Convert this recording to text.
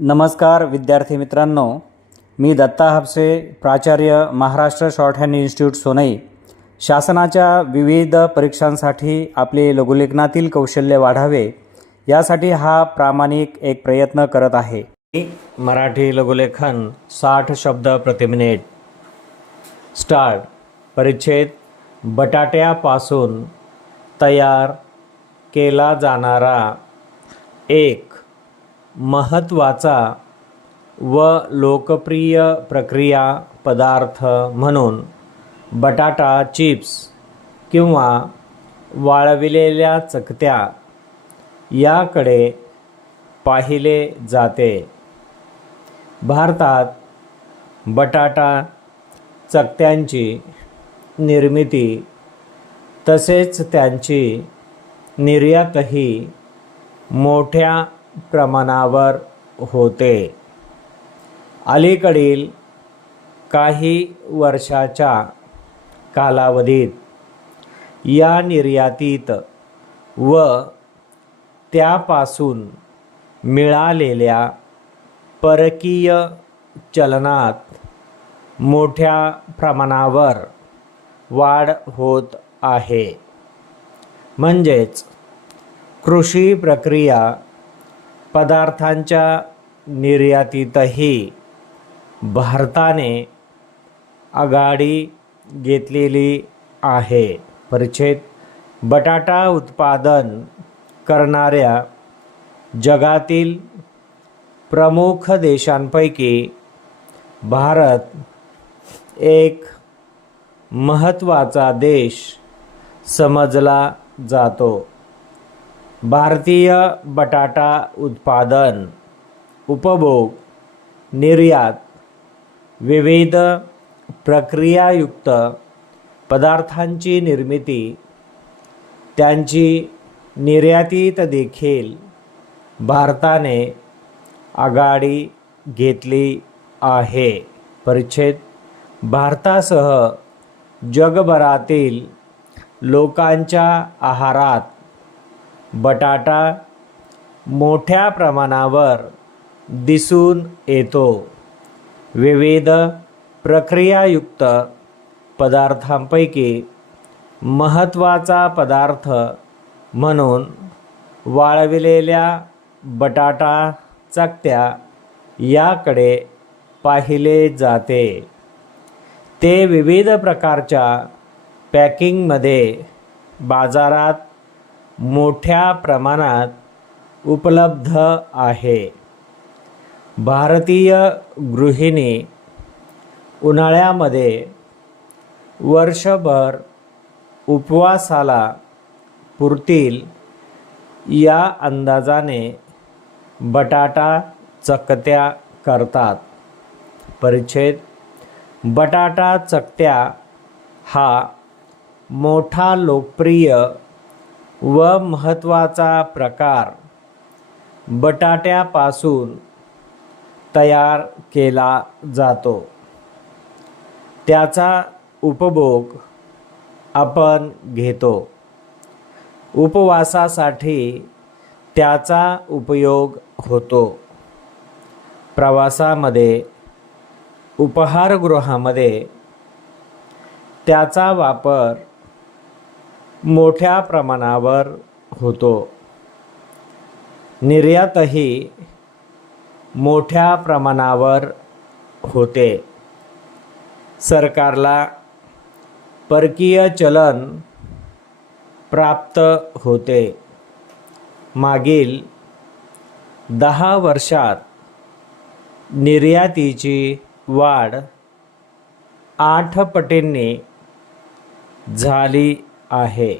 नमस्कार विद्यार्थी मित्रांनो. मी दत्ता हापसे प्राचार्य Maharashtra short hand institute Sonai. शासनाच्या विविध परीक्षांसाठी आपले लघुलेखनातील कौशल्य वाढावे यासाठी हा प्रामाणिक एक प्रयत्न करत आहे. मराठी लघुलेखन साठ शब्द प्रतिमिनिट स्टार्ट. परिच्छेद. बटाट्यापासून तयार केला जाणारा एक महत्त्वाचा व लोकप्रिय प्रक्रिया पदार्थ म्हणून बटाटा चिप्स किंवा वाळविलेल्या चकत्या याकडे पाहिले जाते. भारतात बटाटा चकत्यांची निर्मिती तसेच त्यांची निर्यातही मोठ्या प्रमाणावर होते. अलीकडील काही वर्षाच्या कालावधीत या निर्यातीत व त्यापासून मिळालेल्या परकीय चलनात मोठ्या प्रमाणावर वाढ होत आहे. म्हणजेच कृषी प्रक्रिया पदार्थांच्या निर्यातीतही भारताने आघाडी घेतलेली आहे. परिच्छेद बटाटा उत्पादन करणाऱ्या जगातील प्रमुख देशांपैकी भारत एक महत्त्वाचा देश समजला जातो. भारतीय बटाटा उत्पादन उपभोग निर्यात विविध प्रक्रियायुक्त पदार्थांची निर्मिती त्यांची निर्यातीत देखील भारताने आघाडी घेतली आहे. परिच्छेद भारतासह जगभरातील लोकांच्या आहारात बटाटा मोठ्या प्रमाणावर दिसून येतो. विविध प्रक्रियायुक्त पदार्थांपैकी महत्त्वाचा पदार्थ म्हणून वाळविलेल्या बटाटा चकत्या याकडे पाहिले जाते. ते विविध प्रकारच्या पॅकिंगमध्ये बाजारात मोठ्या प्रमाणात उपलब्ध आहे. भारतीय गृहिणी उन्हाळ्यामध्ये वर्षभर उपवासाला पुरतील या अंदाजाने बटाटा चकत्या करतात. परिच्छेद बटाटा चकत्या हा मोठा लोकप्रिय व महत्त्वाचा प्रकार बटाट्यापासून तयार केला जातो. त्याचा उपभोग आपण घेतो. उपवासासाठी त्याचा उपयोग होतो. प्रवासामध्ये उपहारगृहामध्ये त्याचा वापर मोठ्या प्रमाणावर होतो. निर्यातही मोठ्या प्रमाणावर होते. सरकारला परकीय चलन प्राप्त होते. मागील दहा वर्षात निर्यातीची वाढ आठ पटींनी झाली. आहे.